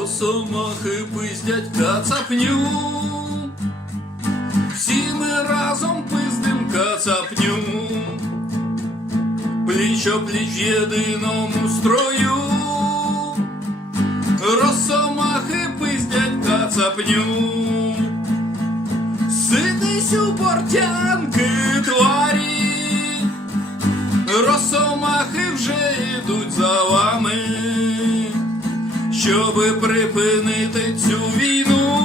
Росомахи пиздять кацапню. Всі ми разом пиздим кацапню. Пліч о пліч в єдиному строю. Росомахи пиздять кацапню. Сидись у портянки тварі. Щоби припинити цю війну.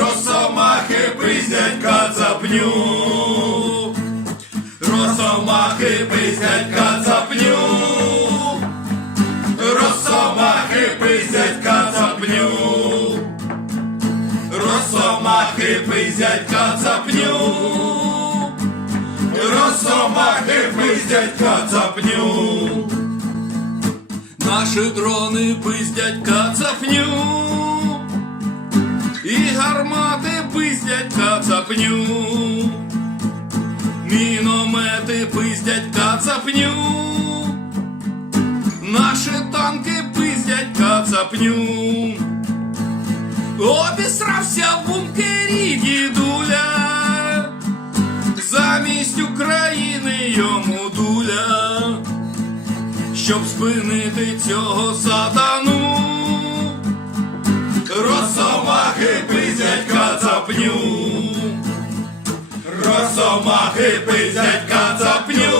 Росомахи пиздять кацапню. Росомахи пиздять кацапню. Росомахи пиздять кацапню. Росомахи пиздять кацапню. Росомахи пиздять кацапню. Наші дрони пиздять кацапню. І гармати пиздять кацапню. Міномети пиздять кацапню. Наші танки пиздять кацапню. Обісрався в бункері дідуля. Замість України Щоб спинити цього сатану. Росомахи пиздять кацапню. Росомахи пиздять кацапню.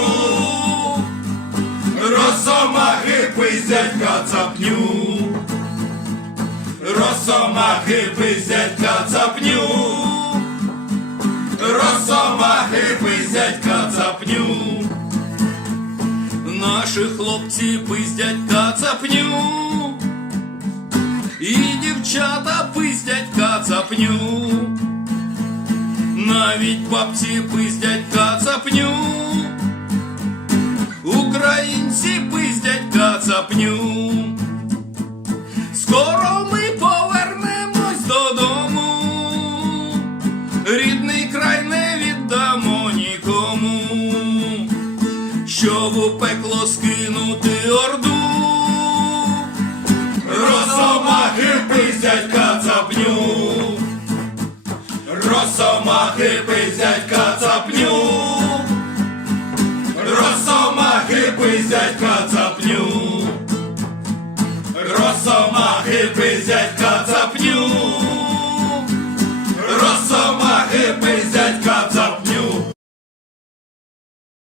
Росомахи пиздять кацапню. Росомахи пиздять кацапню. Росомахи пиздять Наші хлопці пиздять кацапню. І дівчата пиздять кацапню. Навіть бабці пиздять кацапню. Українці пиздять кацапню. Скоро ми повернемось додому. Рідний край не щоб у пекло скинути